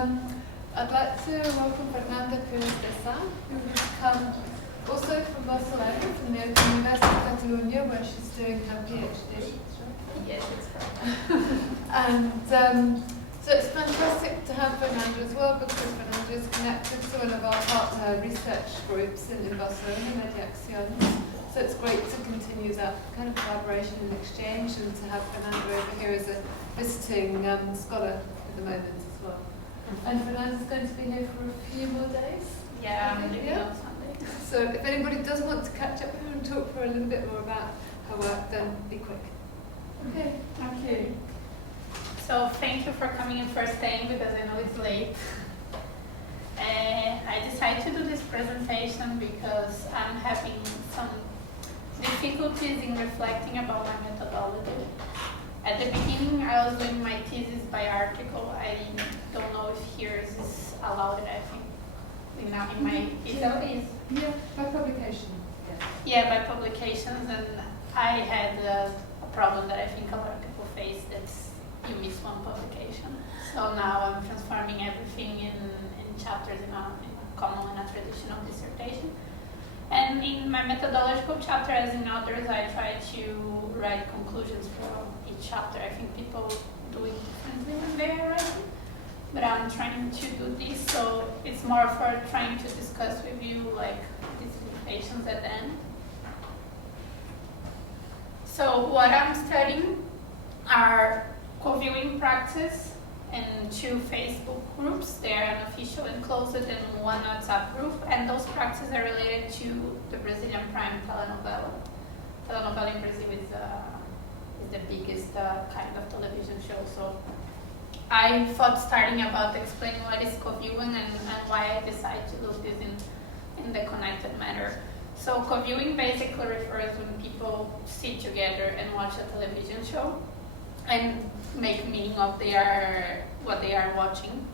I'd like to welcome Fernanda who has come also from Barcelona, from the Open University of Catalonia, where she's doing her PhD. Yes, it's right. And so it's fantastic to have Fernanda as well, because Fernanda is connected to one of our partner research groups in Barcelona, Mediación. So it's great to continue that kind of collaboration and exchange, and to have Fernanda over here as a visiting scholar at the moment as well. And Fernanda's going to be here for a few more days. Yeah, I'm leaving on Sunday. So if anybody does want to catch up with her and talk for a little bit more about her work, then be quick. Okay. Thank you. So thank you for coming and for staying, because I know it's late. I decided to do this presentation because I'm having some difficulties in reflecting about my methodology. At the beginning, I was doing my thesis by article. I don't know if here is this allowed. I think in my thesis. Yeah, by publication. Yeah, by publications, and I had a problem that I think a lot of people face. That's you miss one publication. So now I'm transforming everything in chapters in a common and a traditional dissertation. And in my methodological chapter, as in others, I try to write conclusions for each chapter. I think people do it differently when they are writing, but I'm trying to do this, so it's more for trying to discuss with you like these limitations at the end. So what I'm studying are co-viewing practice and 2 Facebook groups. They are unofficial and closed, and 1 WhatsApp group, and those practices are related to the Brazilian prime telenovela. Telenovela in Brazil is the biggest kind of television show. So I thought starting about explaining what is co-viewing and why I decided to do this in the connected manner. So co-viewing basically refers when people sit together and watch a television show and make meaning of what they are watching.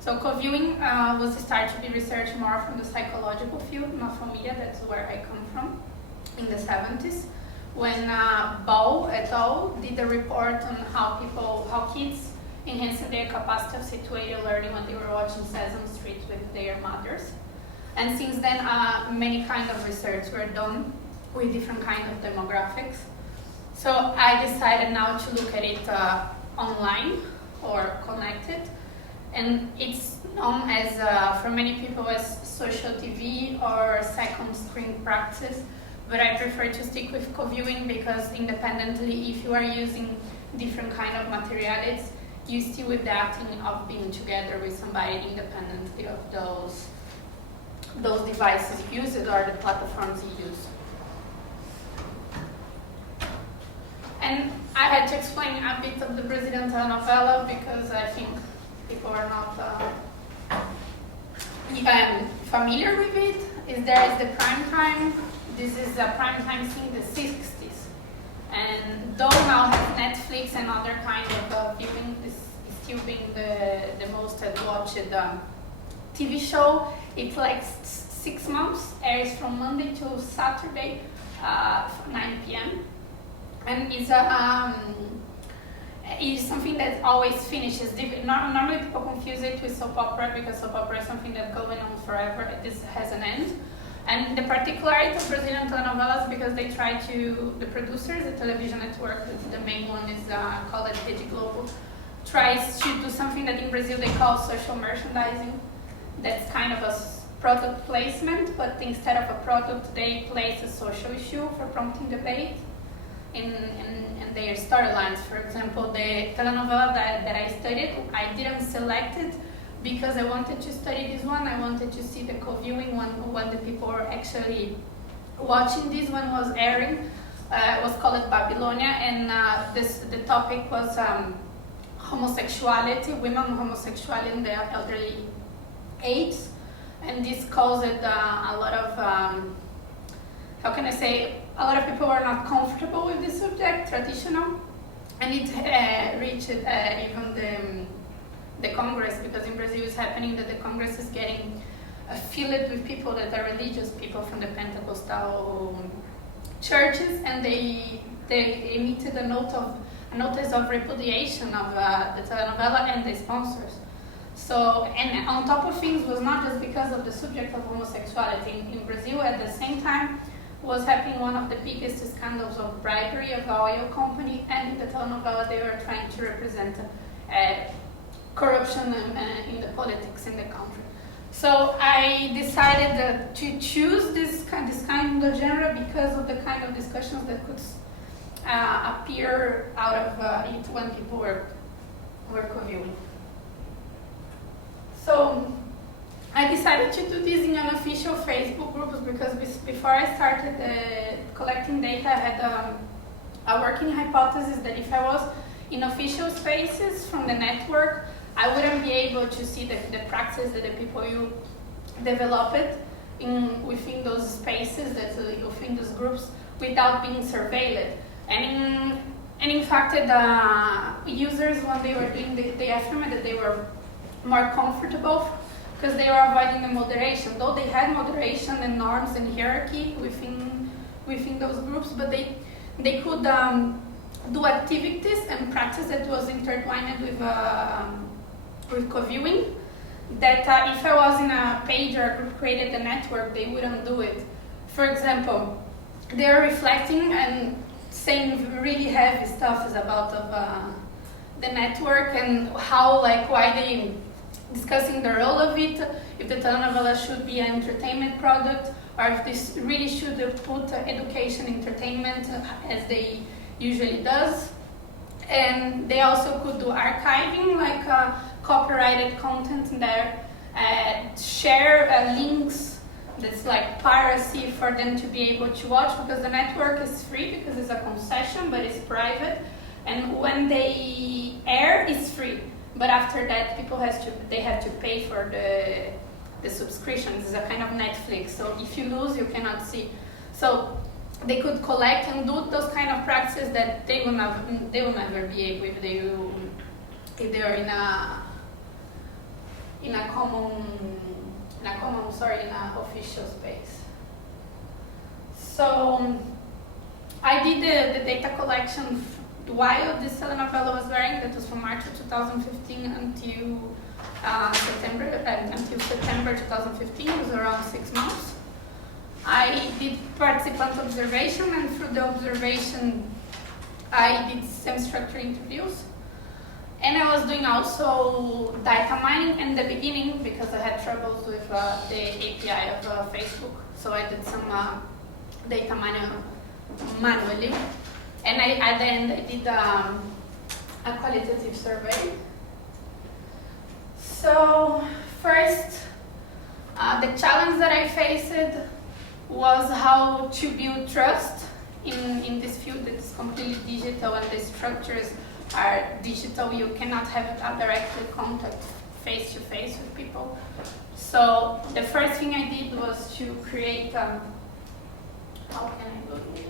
So co-viewing was started to be researched more from the psychological field, not from media. That's where I come from, in the 70s, when Ball et al. Did a report on how kids enhanced their capacity of situated learning when they were watching Sesame Street with their mothers. And since then, many kinds of research were done with different kinds of demographics. So I decided now to look at it online or connected, and it's known as, for many people, as social TV or second screen practice, but I prefer to stick with co-viewing because independently, if you are using different kind of materials, you still with the acting of being together with somebody independently of those devices used or the platforms you use. And I had to explain a bit of the Brazilian telenovela because I think people are not familiar with it. There is the prime time. This is a prime time scene in the 60s. And though now has Netflix and other kind of viewing, this is still being the most watched TV show. It's like 6 months, airs from Monday to Saturday, 9 p.m. And it's something that always finishes. Normally people confuse it with soap opera because soap opera is something that's going on forever. This has an end. And the particularity of Brazilian telenovelas, because they try to, the producers, the television network, the main one is called Rede Globo, tries to do something that in Brazil they call social merchandising. That's kind of a product placement, but instead of a product, they place a social issue for prompting debate in their storylines. For example, the telenovela that I studied, I didn't select it because I wanted to study this one. I wanted to see the co-viewing one when the people were actually watching. This one was airing. It was called Babylonia, and the topic was homosexuality, women homosexuality in their elderly age, and this caused a lot of a lot of people were not comfortable with this subject, traditional, and it reached even the Congress, because in Brazil it's happening that the Congress is getting filled with people that are religious people from the Pentecostal churches, and they emitted a notice of repudiation of the telenovela and the sponsors. So, and on top of things, was not just because of the subject of homosexuality. In Brazil, at the same time, was happening one of the biggest scandals of bribery of the oil company, and in the telenovela they were trying to represent corruption in the politics in the country. So I decided to choose this kind of genre because of the kind of discussions that could appear out of it when people were co-viewing. So I decided to do this in unofficial Facebook groups because before I started collecting data, I had a working hypothesis that if I was in official spaces from the network, I wouldn't be able to see the practice that the people you developed within those spaces, within those groups, without being surveilled. And in fact, the users, when they were doing, they affirmed that they were more comfortable because they were avoiding the moderation. Though they had moderation and norms and hierarchy within those groups, but they could do activities and practice that was intertwined with co-viewing, that if I was in a page or a group created a network, they wouldn't do it. For example, they're reflecting and saying really heavy stuff about the network and how, why they discussing the role of it, if the telenovela should be an entertainment product, or if this really should put education, entertainment, as they usually does. And they also could do archiving, copyrighted content there, share links that's like piracy for them to be able to watch, because the network is free because it's a concession, but it's private. And when they air, it's free. But after that, people have to pay for the subscriptions. It's a kind of Netflix. So if you lose, you cannot see. So they could collect and do those kind of practices that they will never be able if they are in an official space. So I did the data collection while this telenovela was running. That was from March of 2015 until September 2015. It was around 6 months. I did participant observation, and through the observation, I did semi-structured interviews. And I was doing also data mining in the beginning because I had troubles with the API of Facebook. So I did some data mining manually. And at the end, I did a qualitative survey. So first, the challenge that I faced was how to build trust in this field that is completely digital, and the structures are digital. You cannot have a direct contact face-to-face with people. So the first thing I did was to create how can I do it?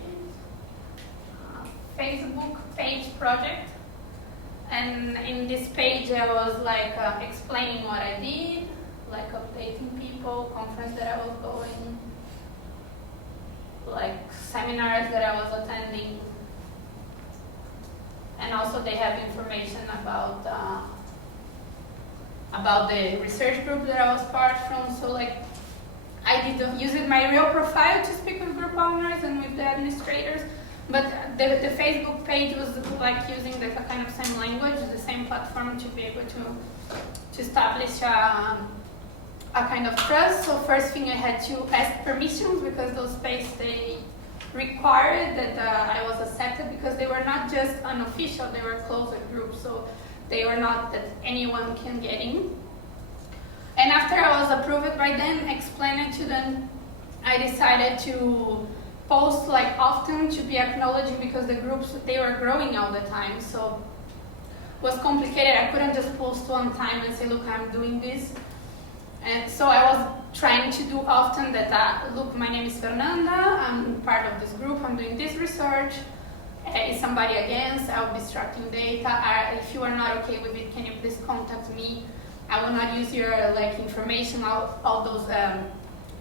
Facebook page project. And in this page I was explaining what I did, updating people, conference that I was going, seminars that I was attending. And also they have information about the research group that I was part from. So I did use my real profile to speak with group owners and with the administrators. But the Facebook page was using the kind of same language, the same platform to be able to establish a kind of trust. So first thing I had to ask permissions, because those pages, they required that I was accepted, because they were not just unofficial, they were closed groups, so they were not that anyone can get in. And after I was approved by them, explained it to them, I decided to post often to be acknowledged, because the groups, they were growing all the time, so it was complicated. I couldn't just post one time and say, look, I'm doing this. And so I was trying to do often that, look, my name is Fernanda, I'm part of this group, I'm doing this research. Is somebody against? I'll be extracting data. If you are not okay with it, can you please contact me? I will not use your information, all those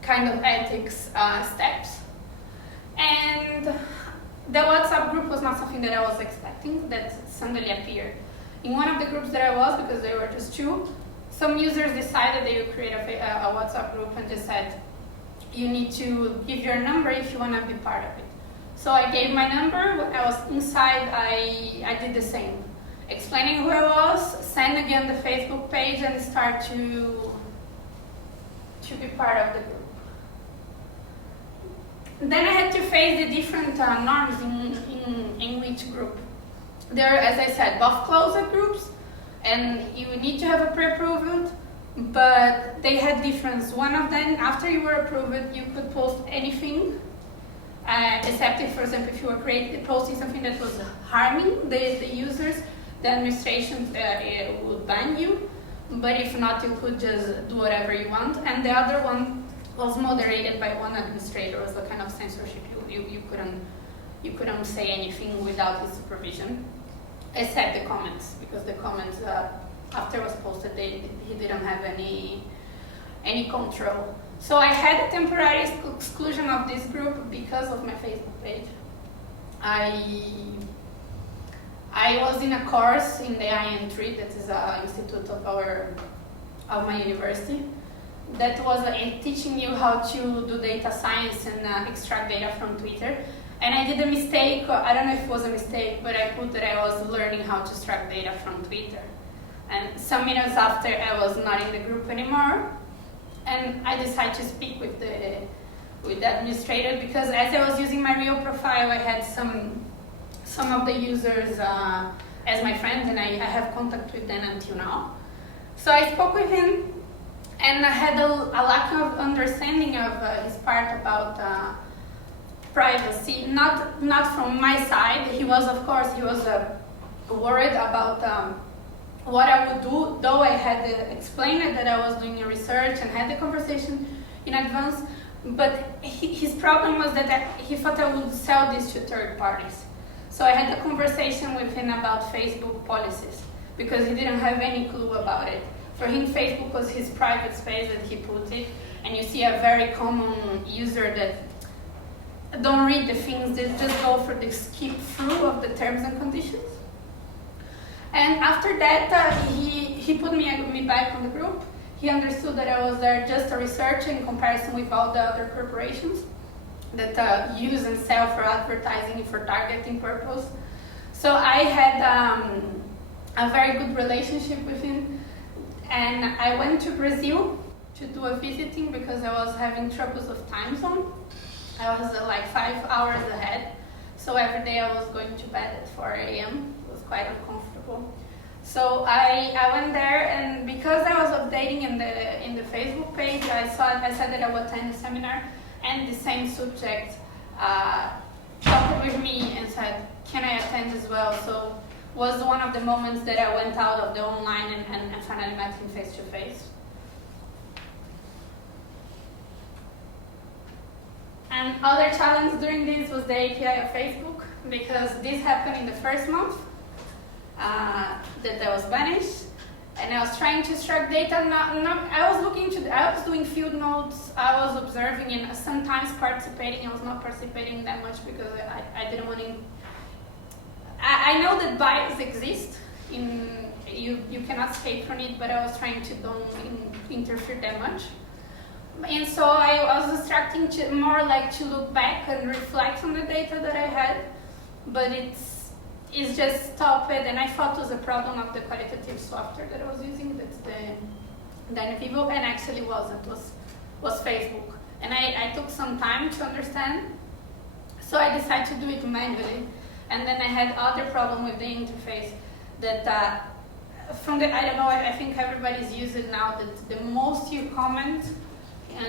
kind of ethics steps. And the WhatsApp group was not something that I was expecting, that suddenly appeared. In one of the groups that I was, because there were just two, some users decided they would create a WhatsApp group and just said, you need to give your number if you want to be part of it. So I gave my number. When I was inside, I did the same, explaining who I was, send again the Facebook page, and start to be part of the group. Then I had to face the different norms in each group. There are, as I said, both closed groups, and you would need to have a pre-approved, but they had difference. One of them, after you were approved, you could post anything, except if, for example, if you were posting something that was harming the users, the administration would ban you, but if not, you could just do whatever you want. And the other one was moderated by one administrator. It was a kind of censorship. You couldn't say anything without his supervision, except the comments, because the comments after it was posted, he didn't have any control. So I had a temporary exclusion of this group because of my Facebook page. I was in a course in the IN3, that is an institute of my university, that was teaching you how to do data science and extract data from Twitter. And I did a mistake, I don't know if it was a mistake, but I put that I was learning how to extract data from Twitter. And some minutes after, I was not in the group anymore, and I decided to speak with the administrator, because as I was using my real profile, I had some of the users as my friends, and I have contact with them until now. So I spoke with him, and I had a lack of understanding of his part about privacy, not from my side. He was, of course, worried about what I would do, though I had explained that I was doing a research and had the conversation in advance. But his problem was that he thought I would sell this to third parties. So I had a conversation with him about Facebook policies, because he didn't have any clue about it. For him, Facebook was his private space that he put it, and you see a very common user that don't read the things, they just go for the skip through of the terms and conditions. And after that, he put me back on the group. He understood that I was there just a researcher in comparison with all the other corporations that use and sell for advertising for targeting purpose. So I had a very good relationship with him. And I went to Brazil to do a visiting because I was having troubles of time zone. I was like 5 hours ahead. So every day I was going to bed at 4 a.m. It was quite uncomfortable. So I went there, and because I was updating in the Facebook page, I said that I would attend the seminar, and the same subject talked with me and said, can I attend as well? So was one of the moments that I went out of the online and finally met him face to face. And other challenge during this was the API of Facebook, because this happened in the first month that I was banished, and I was trying to extract data. I was doing field notes, I was observing, and sometimes participating. I was not participating that much because I didn't want to. I know that bias exists. You cannot escape from it, but I was trying to don't interfere that much. And so I was extracting more like to look back and reflect on the data that I had, but it's just stopped, and I thought it was a problem of the qualitative software that I was using, that's the Vivo, and actually wasn't, was Facebook. And I took some time to understand, so I decided to do it manually. And then I had other problem with the interface that I don't know, I think everybody's used it now, that the most you comment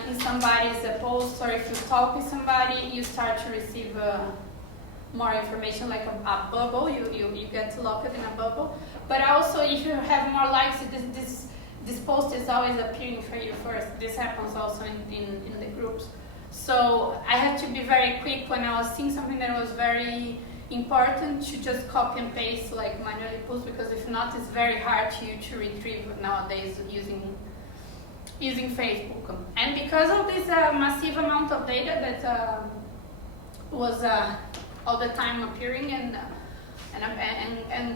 in somebody's post, or if you talk with somebody, you start to receive more information, like a bubble. You get locked in a bubble. But also, if you have more likes, this post is always appearing for you first. This happens also in the groups. So I had to be very quick when I was seeing something that was very important to just copy and paste, like manually post, because if not, it's very hard to retrieve nowadays using Facebook. And because of this massive amount of data that was all the time appearing and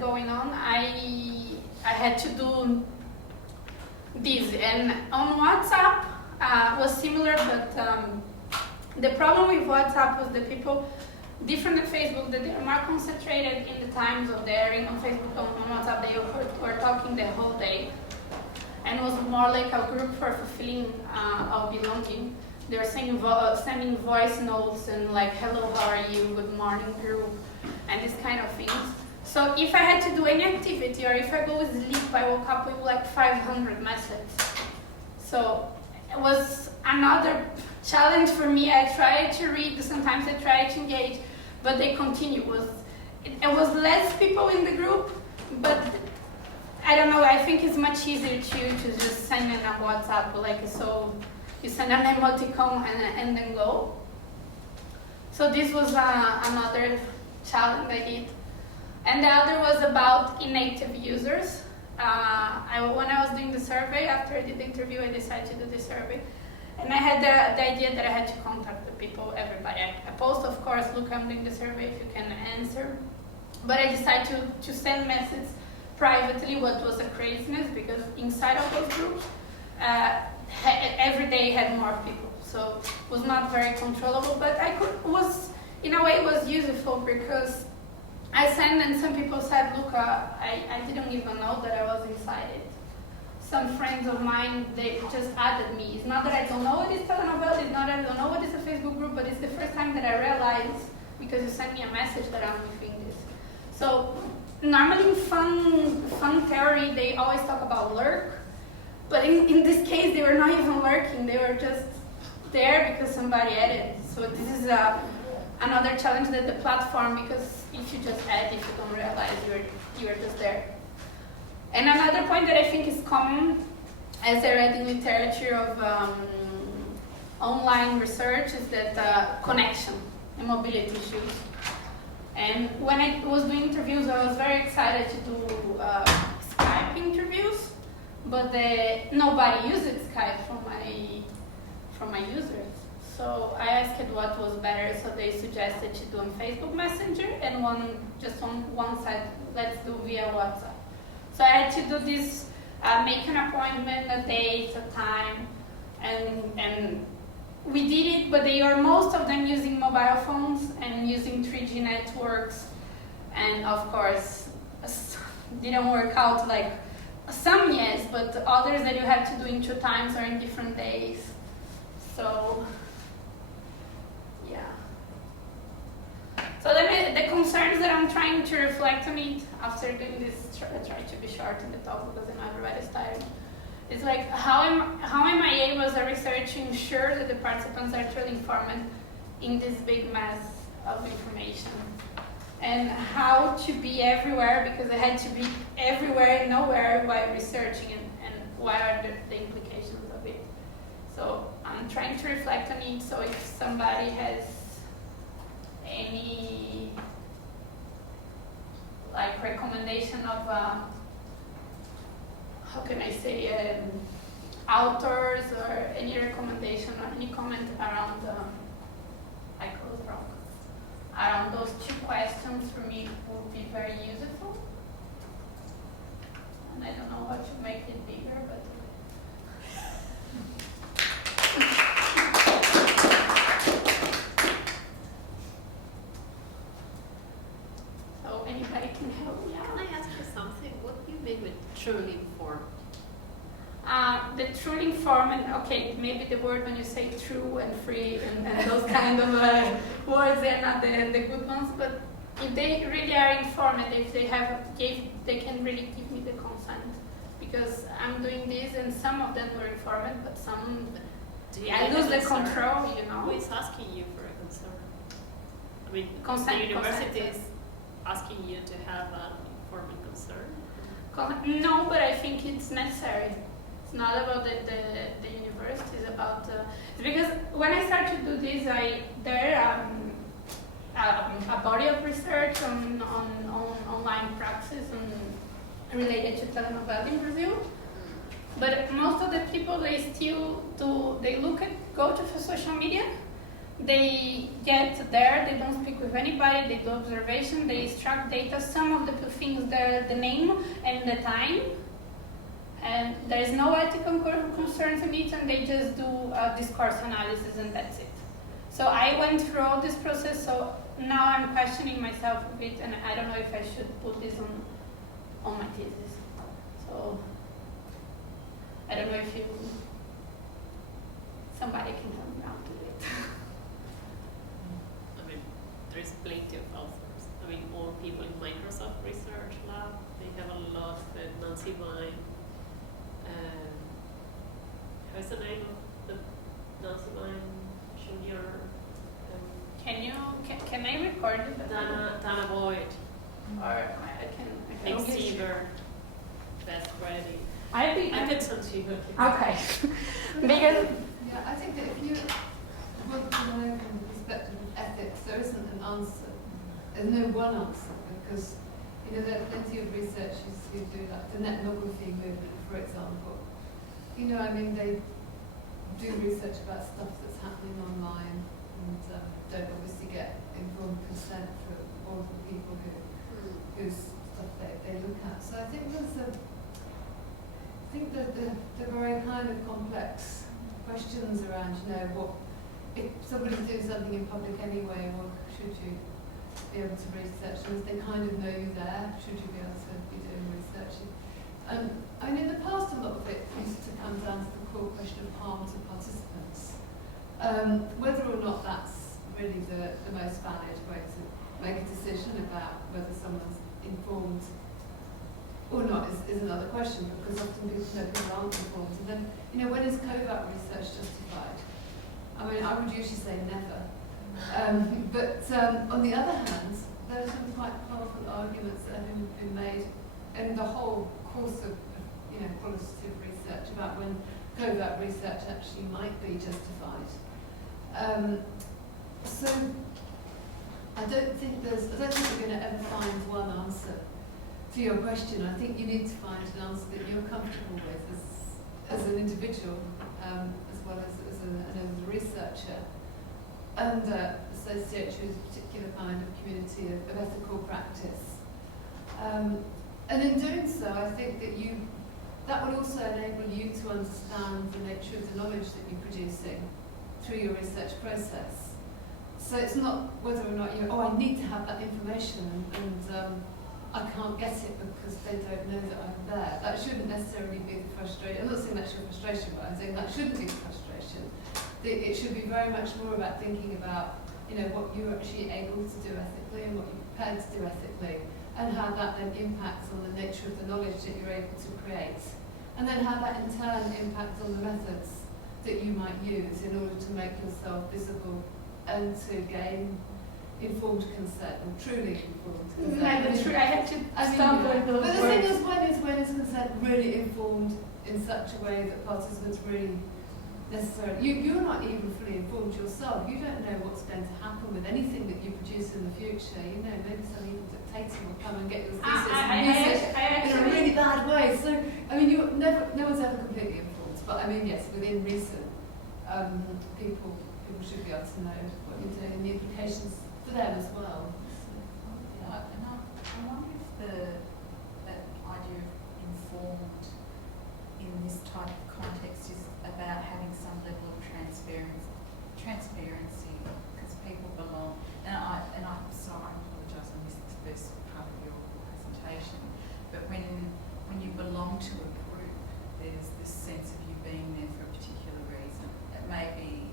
going on, I had to do this. And on WhatsApp was similar, but the problem with WhatsApp was the people, different than Facebook, that they are more concentrated in the times of their, on Facebook, on WhatsApp, they were talking the whole day. And it was more like a group for fulfilling our belonging. They were sending voice notes and like, hello, how are you, good morning group, and this kind of things. So if I had to do any activity, or if I go to sleep, I woke up with like 500 messages. So it was another challenge for me. I tried to read, sometimes I tried to engage, but they continue. It was less people in the group, but I don't know, I think it's much easier to just send in a WhatsApp, like, so you send an emoticon and then go. So this was another challenge I did. And the other was about inactive users. When I was doing the survey, after I did the interview, I decided to do the survey. And I had the idea that I had to contact the people, everybody. I post, of course, look, I'm doing the survey, if you can answer. But I decided to send messages privately, what was a craziness, because inside of those groups, every day had more people. So it was not very controllable, but in a way, it was useful because I sent and some people said, look, I didn't even know that I was inside it. Some friends of mine, they just added me. It's not that I don't know what is Telenovela, it's not that I don't know what is a Facebook group, but it's the first time that I realized, because you sent me a message, that I'm within this. So normally in fun theory, they always talk about lurk, but in this case, they were not even lurking, they were just there because somebody added. So this is another challenge that the platform, because if you just add, if you don't realize you're just there. And another point that I think is common, as I read in literature of online research, is that connection and mobility issues. And when I was doing interviews, I was very excited to do Skype interviews, but nobody used Skype from my users. So I asked what was better, so they suggested to do on Facebook Messenger and just on one side, let's do via WhatsApp. So I had to do this, make an appointment, a date, a time, and we did it, but they are most of them using mobile phones and using 3G networks, and of course, didn't work out, like some yes, but others that you have to do in 2 times or in different days. So, yeah. So the concerns that I'm trying to reflect on it after doing this, I try to be short in the talk because I know everybody's tired. It's like, how am I able as a researcher to ensure that the participants are truly informed in this big mass of information? And how to be everywhere, because I had to be everywhere and nowhere while researching, and what are the implications of it. So I'm trying to reflect on it, so if somebody has any like recommendation of how can I say authors, or any recommendation or any comment around around those 2 questions, for me would be very useful. And I don't know how to make it bigger, but so anybody can help me out. Can I ask you something? What do you mean with truly informed? The truly informed, and okay, maybe the word when you say true and free and those kind of words, they're not the good ones, but if they really are informed, if they can really give me the consent, because I'm doing this and some of them were informed, but some I lose the control, Who is asking you for a concern? I mean, Consent, the university consent. is asking you to have an informed concern? No, but I think it's necessary. It's not about the university, it's about because when I started to do this, there a body of research on online practice and related to telenovela in Brazil. But most of the people, they go to social media, they get there, they don't speak with anybody, they do observation, they extract data, some of the things, the name and the time, And there is no ethical concerns in it, and they just do a discourse analysis, and that's it. So I went through all this process, so now I'm questioning myself a bit, and I don't know if I should put this on my thesis. So I don't know if somebody can help me out with it. I mean, there's plenty of authors. I mean, all people in Microsoft Research Lab, they have a lot. Nancy Vine. How's the name of the Nancy Vine Junior? Can I record it? Dana Boyd. Or I can. Big Seaver. Best ready. I did some Seaver. Okay. Because Yeah, I think that if you want to know from the perspective of ethics, there isn't an answer. There's no one answer because there are plenty of researchers who do like the netnography movement, for example. I mean, they do research about stuff that's happening online and don't obviously get informed consent for all the people whose stuff they look at. So I think that the very kind of complex questions around, what if somebody's doing something in public anyway, well, should you be able to research them? If they kind of know you there, should you be able to be doing research? I mean, in the past, a lot of it used to come down to the core question of harm to participants. Whether or not that's really the most valid way to make a decision about whether someone's informed or not is another question, because often people know people aren't informed. And then, when is covert research justified? I mean, I would usually say never. But on the other hand, there are some quite powerful arguments that have been made in the whole course of qualitative research about when covert research actually might be justified. So I don't think we're going to ever find one answer to your question. I think you need to find an answer that you're comfortable with as an individual, as well as a researcher, and associate you with a particular kind of community of ethical practice. And in doing so, I think that will also enable you to understand the nature of the knowledge that you're producing through your research process. So it's not whether or not I need to have that information and I can't get it because they don't know that I'm there. That shouldn't necessarily be the frustration. I'm not saying that's your frustration, but I'm saying that shouldn't be the frustration. It should be very much more about thinking about, what you're actually able to do ethically and what you're prepared to do ethically, and how that then impacts on the nature of the knowledge that you're able to create. And then how that in turn impacts on the methods that you might use in order to make yourself visible and to gain informed consent, or truly informed consent. I have to stop with those But the words. thing is, when is consent really informed in such a way that participants really necessarily... You're not even fully informed yourself. You don't know what's going to happen with anything that you produce in the future. Maybe some evil dictator will come and get your thesis and use it in a really bad way. So, I mean, no one's ever completely informed. But, I mean, yes, within reason, people should be able to know what you're doing and the implications for them as well. Yeah, and I wonder if that idea of informed in this type of context is about having some level of transparency, because people belong. And I'm sorry, I apologise, I missed the first part of your presentation. But when you belong to a group, there's this sense of you being there for a particular reason. It may be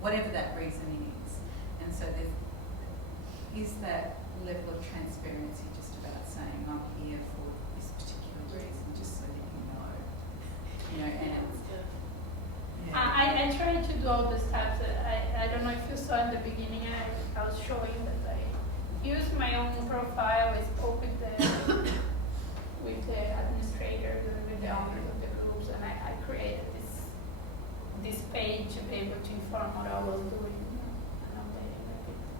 whatever that reason is, and so is that level of transparency just about saying I'm here for this particular reason, just so that you know, and it's, yeah. I tried to do all the steps. I don't know if you saw in the beginning, I was showing that I used my own profile. I spoke with the administrators and with the owners of the groups, and I created this page to be able to inform what I was doing and updating my people.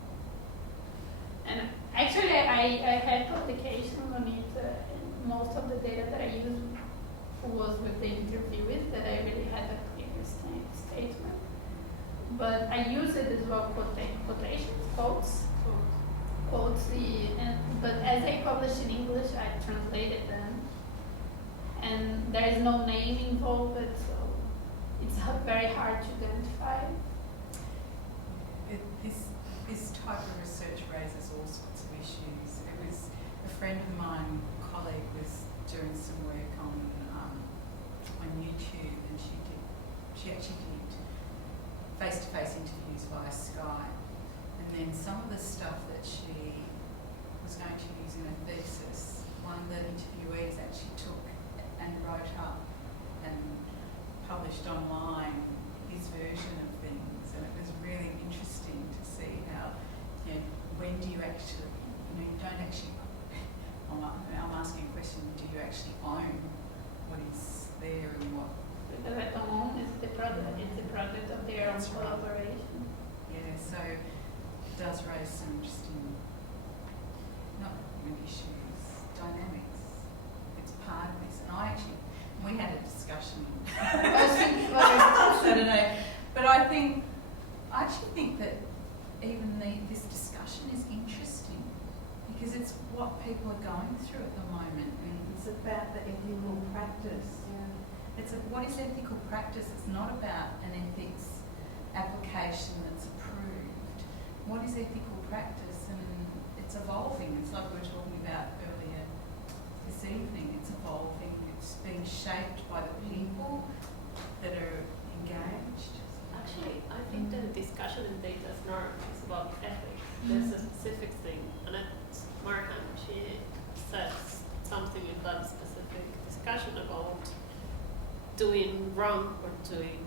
And actually, I had publications on it. And most of the data that I used was with the interviewees, that I really had a clear statement. But I use it as well, quotations, quotes. But as I published in English, I translated them. and there is no name involved, so it's very hard to identify. This type of research raises all sorts of issues. It was a friend of mine, colleague, was doing some work on YouTube, and she actually did face-to-face interviews via Skype, and then some of the stuff that she was going to use in her thesis, one of the interviewees actually took and wrote up and published online his version of things, and it was really interesting to see how, when do you actually, you don't actually, I'm asking a question, do you actually own what is there and what? Because at the moment it's the product of their own That's right. collaboration. Yeah, so it does raise some interesting, not even issues, dynamics. It's part of this, and we had a discussion Saturday, but I actually think that even this discussion is interesting because it's what people are going through at the moment, and It's about the ethical practice. what is ethical practice? It's not about an ethics application that's approved. What is ethical practice? And it's evolving. It's like we were talking about earlier this evening. It's evolving. It's being shaped by the people that are engaged. Actually, I think the discussion in data snark is about ethics. There's a specific thing, and it's Markham, she says something in that specific discussion about doing wrong or doing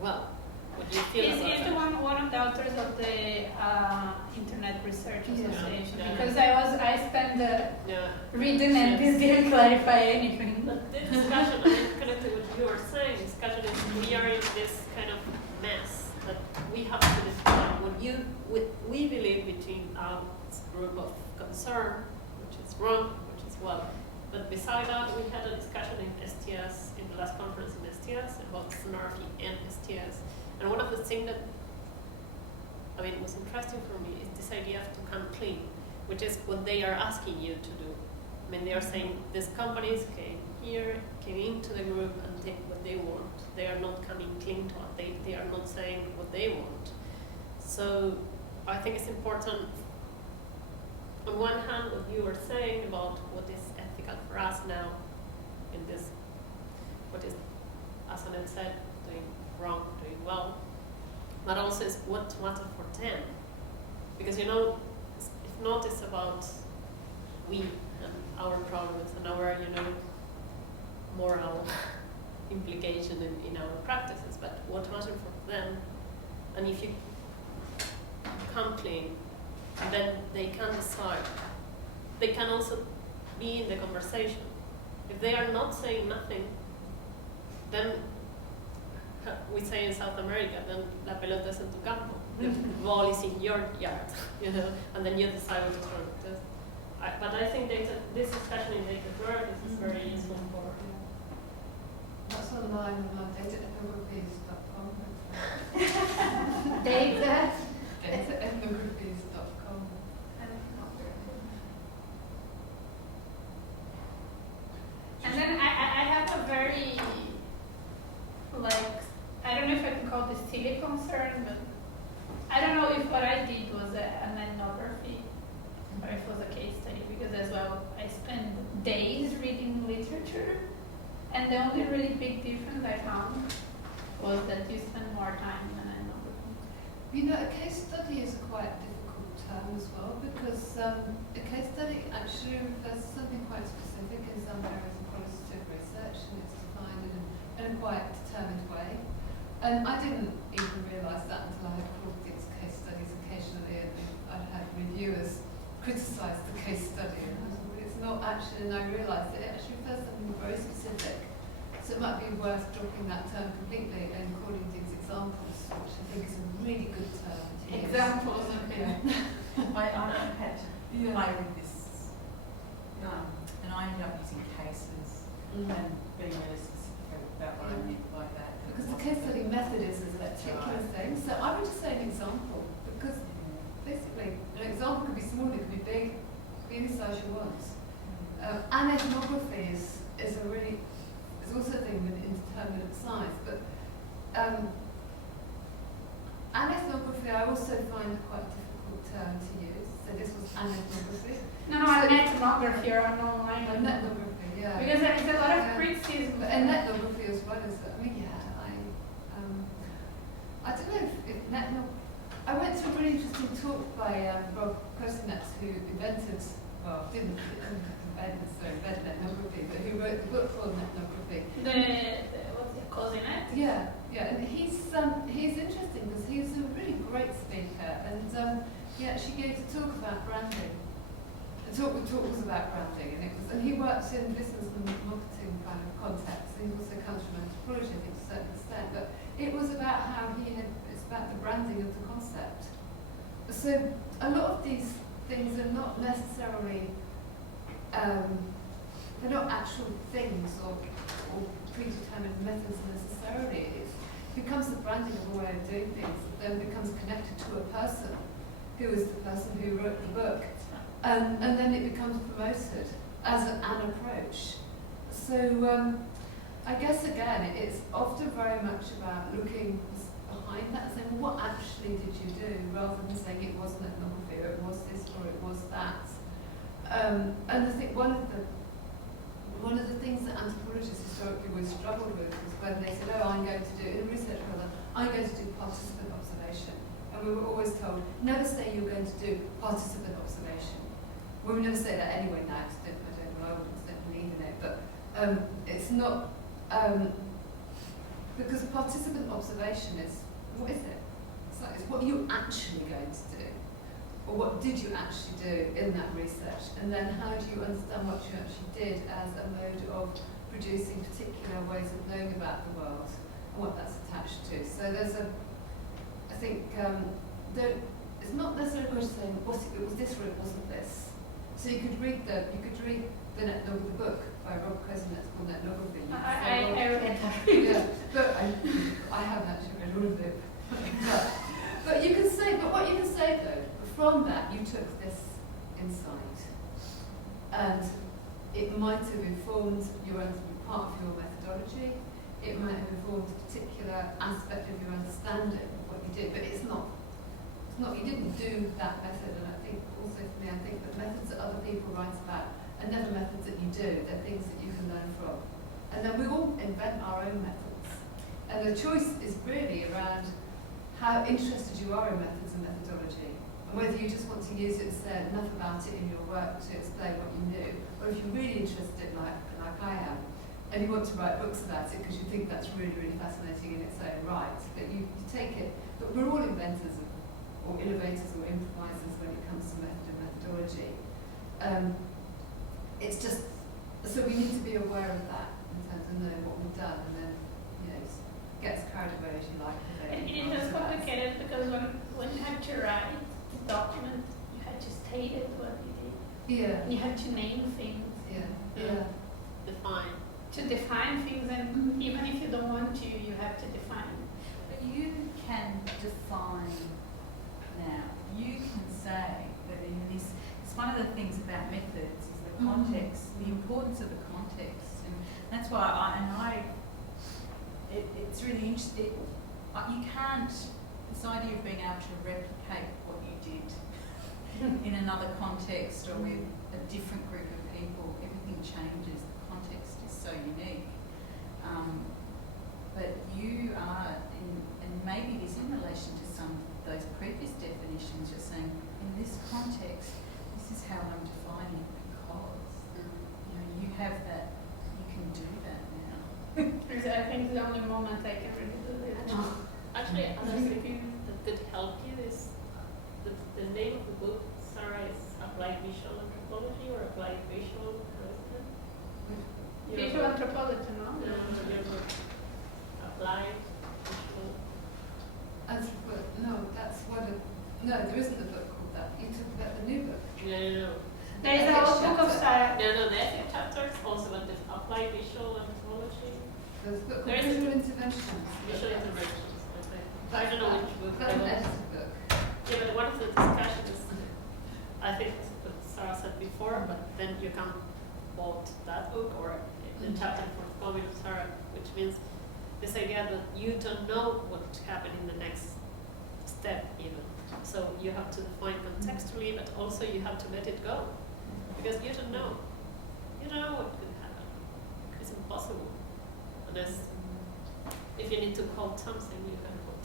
well. What do you feel about He's that? one of the authors of the Internet Research Association, Yeah. because I spent Yeah. reading and this didn't clarify anything. But the discussion, I mean, connected with what you were saying, discussion is we are in this kind of mess that we have to define what we believe between our group of concern, which is wrong, which is well. But beside that, we had a discussion in STS, in the last conference in STS, about snarky and STS. And one of the things that, was interesting for me is this idea of to come clean, which is what they are asking you to do. They are saying these companies came into the group and take what they want. They are not coming clean to it. They are not saying what they want. So I think it's important, on one hand, what you were saying about what is ethical for us now in this, what is, as Annette said, doing wrong, doing well, but also is what matters for them. Because if not, it's about we and our problems and our, moral implication in our practices, but what matters for them. And if you come clean, then they can decide. They can also be in the conversation. If they are not saying nothing, then we say in South America, then la pelota es en tu campo. The ball is in your yard, and then you decide what to throw. But I think this discussion in data work is very useful for. That's online on dataethnographies.com. Data. Dataethnographies.com. And then I have a very, I don't know if I can call this silly concern, but I don't know if what I did was an ethnography or if it was a case study, because as well I spent days reading literature, and the only really big difference I found was that you spend more time in an ethnography. A case study is a quite difficult term as well, because a case study actually refers to something quite specific in some areas of qualitative research, and it's defined in a quite determined way. And I didn't even realise that until I had called these case studies occasionally, and I'd had reviewers criticise the case study, and I thought, well, it's not actually, and I realised that it actually refers to something very specific. So it might be worth dropping that term completely and calling these examples, which I think is a really good term to use. Examples, Yeah. I had to play with this, and I ended up using cases and being really specific about what I meant by that. Because the case study method is a particular thing. So I would just say an example, because basically an example could be small, it could be big, it could be any size you want. And ethnography is a really permanent size. But anethnography I also find quite a difficult term to use. So this was anethnography. No, ethnography or online. Ethnography, yeah. Because there is a lot of Yeah. criticism. But ethnography as well as, I mean, yeah, I don't know if I went to a really interesting talk by Rob Kosinets, who invented, well, didn't invent ethnography, but who wrote the book called Ethnography. What's it called in it? Yeah, and he's interesting because he's a really great speaker, and he actually gave a talk about branding. The talk was about branding, and he works in business and marketing kind of context. He also comes from anthropology, I think, to a certain extent, but it was about how it's about the branding of the concept. So a lot of these things are not necessarily, they're not actual things or predetermined methods necessarily. It becomes the branding of a way of doing things that then becomes connected to a person who is the person who wrote the book. And then it becomes promoted as an approach. So I guess again, it's often very much about looking behind that and saying, well, what actually did you do, rather than saying it wasn't ethnography, or it was this, or it was that. And I think one of the things that anthropologists historically always struggled with was when they said, oh, I'm going to do, in research rather, I'm going to do participant observation. And we were always told, never say you're going to do participant observation. We would never say that anyway now, because I don't believe in it, but it's not, because participant observation is, what is it? It's what you're actually going to do, or what did you actually do in that research, and then how do you understand what you actually did as a mode of producing particular ways of knowing about the world, and what that's attached to. So there's I think, it's not necessarily a question saying, it was this or it wasn't this. So you could read the book by Rob Kosinets called Ethnography. I read that. Yeah, but I haven't actually read all of it. but you can say, but what you can say though, from that you took this insight, and it might have informed part of your methodology. It might have informed a particular aspect of your understanding of what you did, but it's not. You didn't do that method, and I think also for me, I think that methods that other people write about are never methods that you do. They're things that you can learn from, and then we all invent our own methods. And the choice is really around how interested you are in methods and methodology, and whether you just want to use it and say enough about it in your work to explain what you knew, or if you're really interested, like I am, and you want to write books about it because you think that's really, really fascinating in its own right. But you take it. But we're all inventors or innovators or improvisers when it comes to method and methodology. It's just, so we need to be aware of that in terms of knowing what we've done, and then, get as carried away as you like. It is just complicated because when you have to write the document, you have to state it what you did. Yeah. You have to name things. Yeah. Define. To define things, and even if you don't want to, you have to define. But you can define now. You can say that in this, it's one of the things about methods is the context, the importance of the context, and that's why it's really interesting. You can't, this idea of being able to replicate what you did in another context or with a different group of people, everything changes. The context is so unique. But you are, and maybe it is in relation to some of those previous definitions, you're saying, in this context, this is how I'm defining it because, you have that, you can do that now. I think the only moment I can really do it. Actually, another thing that could help you is the name of the book, Sarah, is Applied Visual Anthropology or Applied Visual Visual Anthropology, no? No, your book. Applied Visual. No, that's one of, no, there isn't a book called that. You talk about the new book. No. There is a whole book of Sarah. No, the ethic chapter is also about the Applied Visual Anthropology. There's a book There called is Visual Interventions. Visual Interventions, I think. I don't know which book. That's an edited book. Yeah, but one of the discussions, I think what Sarah said before, but then you can bought that book or the chapter forthcoming of Sarah, which means this idea that you don't know what happened in the next step even. So you have to define contextually, but also you have to let it go. Because you don't know. You don't know what could happen. It's impossible. Unless, if you need to hold something, you can hold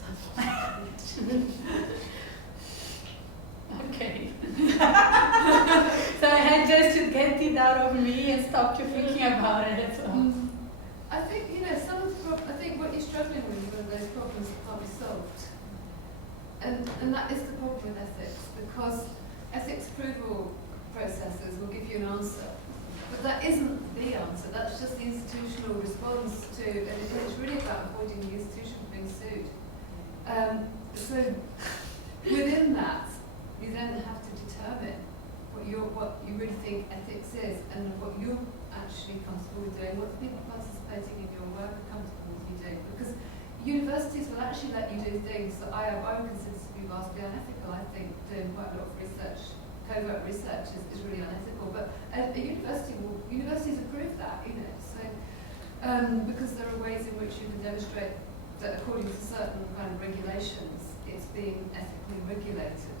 something. Okay. So I had just to get it out of me and stop you thinking about it. So. I think, some of the I think what you're struggling with is one of those problems that can't be solved. And that is the problem with ethics, because ethics approval processes will give you an answer. But that isn't the answer, that's just the institutional response to, and it's really about avoiding the institution from being sued. So within that, you then have to determine what you really think ethics is, and what you're actually comfortable with doing, what the people participating in your work are comfortable with you doing. Because universities will actually let you do things that I would consider to be vastly unethical. I think doing quite a lot of research, covert research, is really unethical. But universities approve that, So because there are ways in which you can demonstrate that according to certain kind of regulations, it's being ethically regulated.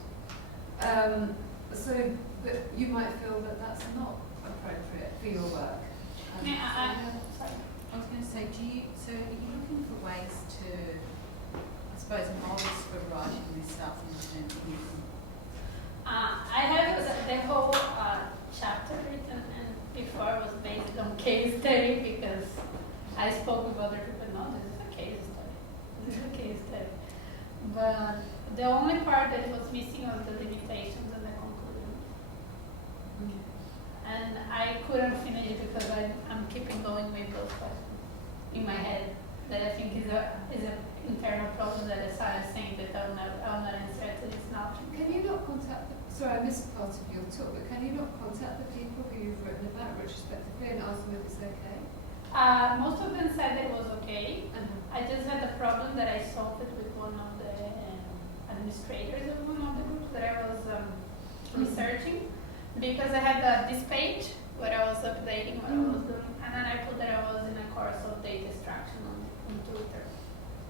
But you might feel that that's not appropriate for your work. Sorry. I was going to say, so are you looking for ways to, I suppose, models for writing this stuff in terms of I have the whole chapter written, and before was based on case study because I spoke with other people. No, this is a case study. This is a case study. But the only part that was missing was the limitations and the conclusion. And I couldn't finish it because I'm keeping going with those questions in my head that I think is a internal problem that as I was saying that I'll not answer it till it's not. Can you not contact sorry, I missed part of your talk, but can you not contact the people who you've written about retrospectively and ask them if it's okay? Most of them said it was okay. I just had the problem that I solved it with one of the administrators of one of the groups that I was researching, because I had this page where I was updating what I was doing, and then I put that I was in a course of data extraction on Twitter,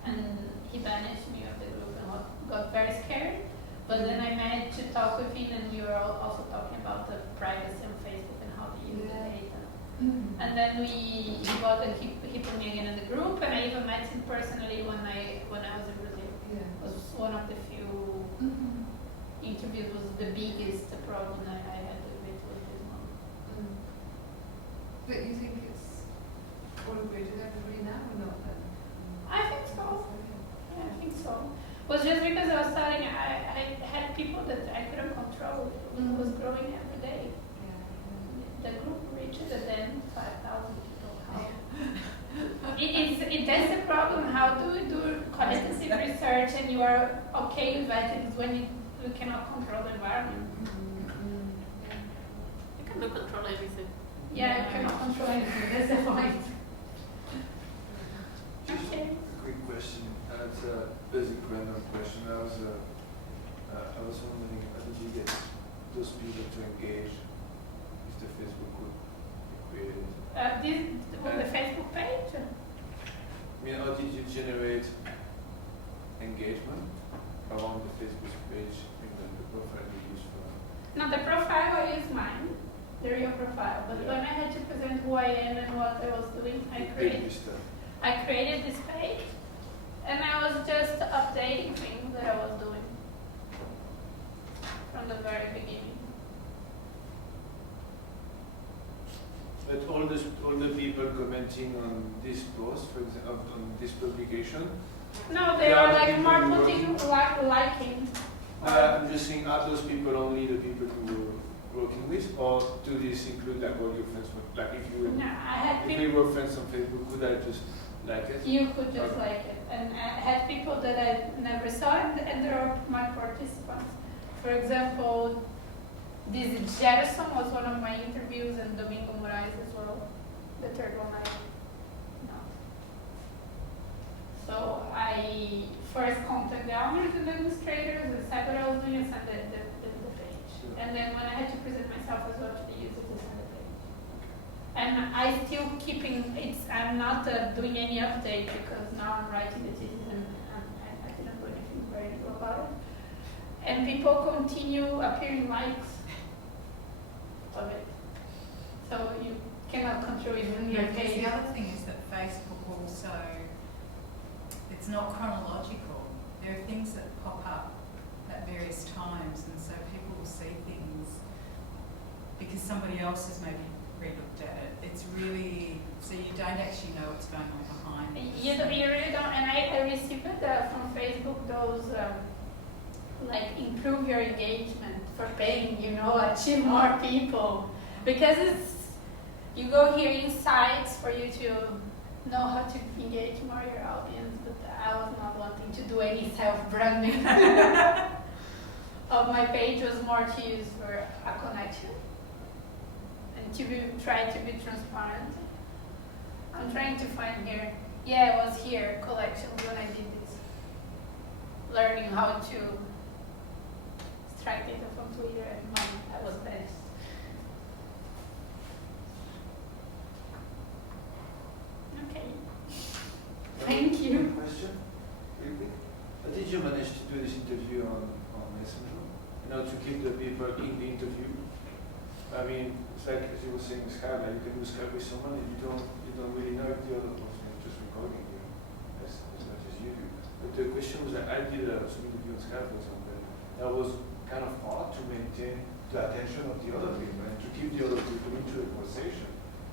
and he banished me of the group and got very scared. But then I managed to talk with him, and we were also talking about the privacy on Facebook and how to use the data. And then he put me again in the group, and I even met him personally when I was in Brazil. Yeah. It was one of the few interviews. Was the biggest problem that I had with this one. But you think it's all agreed with everybody now or not then? I think so. Yeah, I think so. It was just because I was starting, I had people that I couldn't control. It was growing every day. The group reached then 5,000 people. That's the problem. How do we do qualitative research and you are okay with that when you cannot control the environment? You cannot control everything. Yeah, you cannot control anything. That's the point. Okay. Quick question. It's a basic random question. I was wondering, how did you get those people to engage if the Facebook would be created? The Facebook page? I mean, how did you generate engagement around the Facebook page in the profile you use for? No, the profile I use mine, the real profile. But when I had to present who I am and what I was doing, I created this page. And I was just updating things that I was doing from the very beginning. But all the people commenting on this post, for example, on this publication. No, they are like more putting liking. I'm just saying, are those people only the people who were working with, or do this include like all your friends? Like if you No, I had if people. we were friends on Facebook, could I just like it? You could just like it. And I had people that I never saw, and there are my participants. For example, this Gerson was one of my interviews, and Domingo Moraes as well, the third one I know. So I first contacted the owners and the administrators, and said what I was doing, and sent the page. And then when I had to present myself as well to the users, I sent the page. And and I still keeping it's. I'm not doing any update because now I'm writing the thesis and I didn't do anything very new about it. And people continue appearing likes of it, so you cannot control even your Because page. the other thing is that Facebook also, it's not chronological. There are things that pop up at various times, and so people will see things because somebody else has maybe re-looked at it. It's really, so you don't actually know what's going on behind the You scenes. really don't, and I received from Facebook those like improve your engagement for paying, achieve more people, because it's you go here insights for you to know how to engage more your audience, but I was not wanting to do any self-branding of my page. Was more to use for a connection and to try to be transparent. I'm trying to find here. Yeah, it was here, collections, when I did this. Learning how to extract data from Twitter and mine, that was best. Okay. Thank you. One question, real quick. Did you manage to do this interview on Messenger? To keep the people in the interview? I mean, it's like as you were saying with Skype, like you can do Skype with someone and you don't really know if the other person is just recording you as much as you do. But the question was that I did some interview on Skype or something. That was kind of hard to maintain the attention of the other people and to keep the other people into a conversation.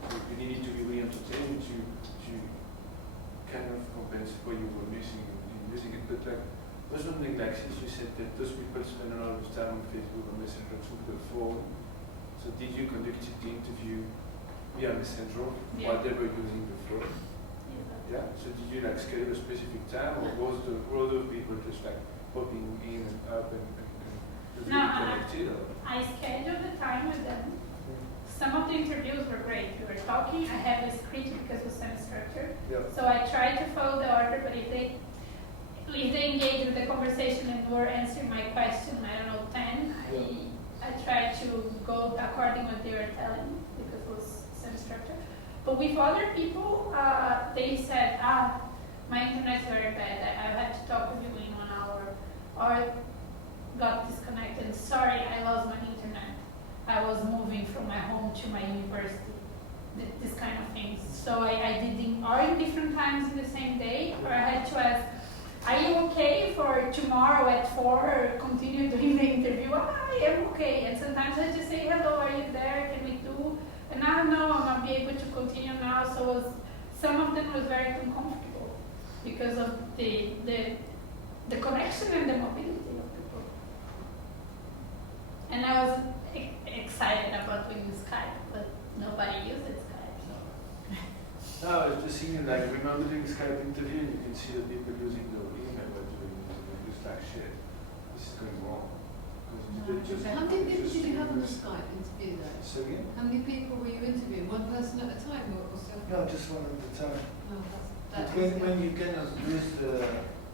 So you needed to be really entertaining to kind of compensate what you were missing in using it. But like, was something like since you said that those people spend a lot of time on Facebook or Messenger through the phone. So did you conduct the interview via Messenger while they were using the phone? Yeah. So did you like schedule a specific time, or were those people just like popping in and up and just No, connected? Or? I scheduled the time with them. Some of the interviews were great. We were talking. I had a script because it was semi-structured. Yeah. So I tried to follow the order, but if they engaged with the conversation and were answering my question, I don't know, 10, I tried to go according what they were telling me because it was semi-structured. But with other people, they said, my internet's very bad. I had to talk with you in 1 hour, or got disconnected. Sorry, I lost my internet. I was moving from my home to my university. This kind of things. So I did in different times in the same day, or I had to ask, are you okay for tomorrow at 4 continue doing the interview? I am okay. And sometimes I just say, hello, are you there? Can we do? And I don't know, I'm not be able to continue now. So some of them was very uncomfortable because of the connection and the mobility of people. And I was excited about doing Skype, but nobody uses Skype. So. No, it's just seeing like remember doing Skype interview and you can see the people using the email while doing it. Just like shit, this is going wrong. How many people did you have on the Skype interview though? So again? How many people were you interviewing? One person at a time or so? No, just one at a time. Oh, But that's when you cannot use the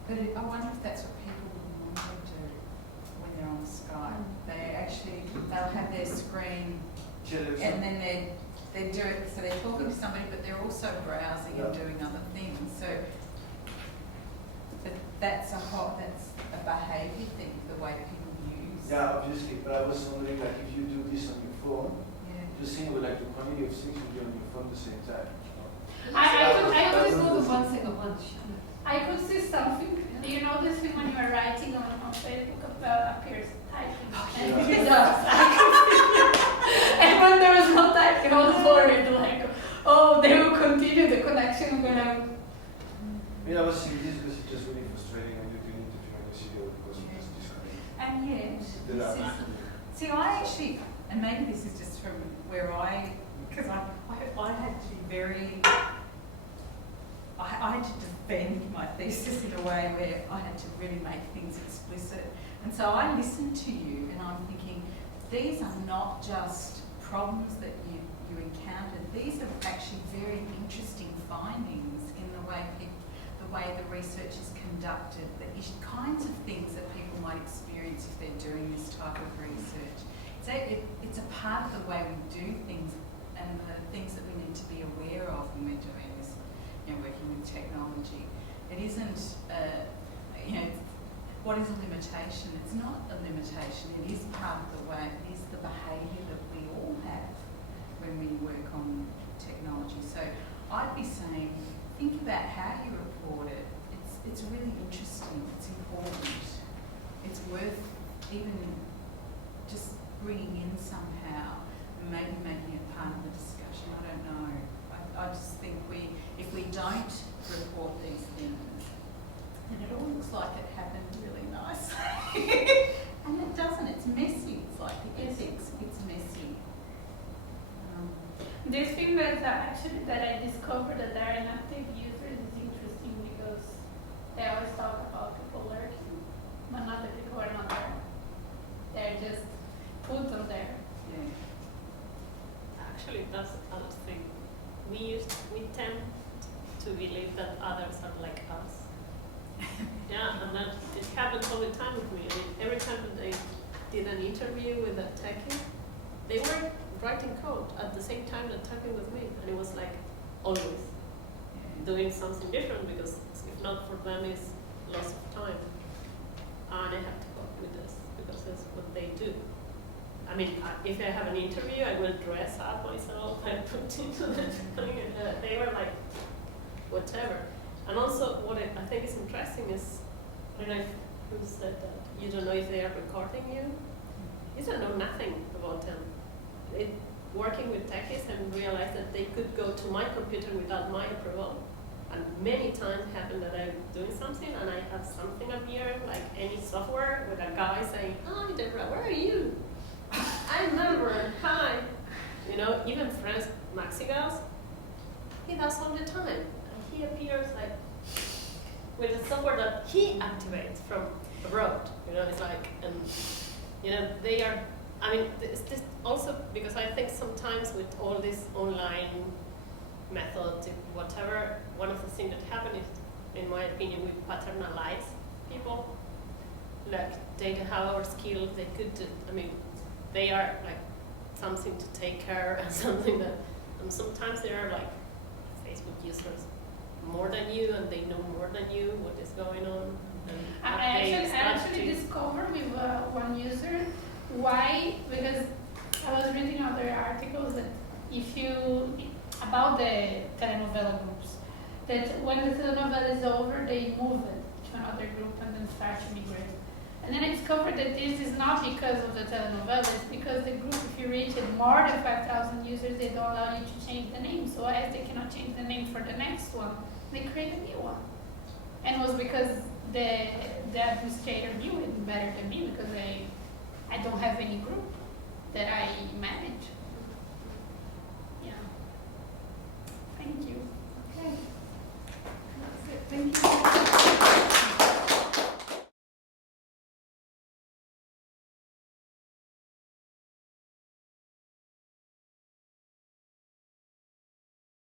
But I wonder if that's what people would want to do when they're on Skype. They'll have their screen and then they do it, so they're talking to somebody, but they're also browsing and doing other things. So that's a behaviour thing, the way people use. Yeah, obviously, but I was wondering like if you do this on your phone, just seeing like the quantity of things you do on your phone at the same time. I could more than one thing at once. I could see something. Do you know this thing when you are writing on Facebook appears typing? And when there was no typing, I was worried like, oh, they will continue the connection. I'm gonna. I was seeing this because it's just really frustrating when you do an interview and you see the other person just disconnected. And yet, see, I actually, and maybe this is just from where because I had to be very, I had to defend my thesis in a way where I had to really make things explicit. And so I listened to you and I'm thinking, these are not just problems that you encountered, these are actually very interesting findings in the way the research is conducted, the kinds of things that people might experience if they're doing this type of research. It's a part of the way we do things and the things that we need to be aware of when we're doing this, working with technology. It isn't, what is a limitation? It's not a limitation. It is part of the way, it is the behaviour that we all have when we work on technology. So I'd be saying, think about how you report it. It's really interesting. It's important. It's worth even just bringing in somehow, maybe making it part of the discussion. I don't know. I just think if we don't report these things, then it all looks like it happened really nice. And it doesn't. It's messy. It's like the ethics. It's messy. This thing that I discovered that there are inactive users is interesting because they always talk about people lurking, but not that people are not there. They're just put on there. Yeah. Actually, that's another thing. We tend to believe that others are like us. Yeah, and that it happens all the time with me. I mean, every time that I did an interview with a techie, they were writing code at the same time that talking with me, and it was like always doing something different because if not for them, it's loss of time. And I have to go with this because it's what they do. I mean, if I have an interview, I will dress up myself and put into the thing. They were like, whatever. And also, what I think is interesting is, I don't know who said that, you don't know if they are recording you. You don't know nothing about them. Working with techies and realized that they could go to my computer without my approval. And many times happened that I'm doing something and I have something appear, like any software, with a guy saying, "Hi, Deborah, where are you? I remember, hi." Even friends, Maxigals, he does all the time. And he appears like with a software that he activates from abroad. It's like, and they are, I mean, it's this also because I think sometimes with all this online methods, whatever, one of the things that happen is, in my opinion, we paternalize people. Like, they have our skills, they could do, I mean, they are like something to take care and something that, and sometimes they are like Facebook users more than you, and they know more than you what is going on. And I actually discovered with one user why, because I was reading other articles that about the telenovela groups, that when the telenovela is over, they move it to another group and then start to migrate. And then I discovered that this is not because of the telenovela, it's because the group, if you reach it more than 5,000 users, they don't allow you to change the name. So as they cannot change the name for the next one, they create a new one. And it was because the administrator knew it better than me, because I don't have any group that I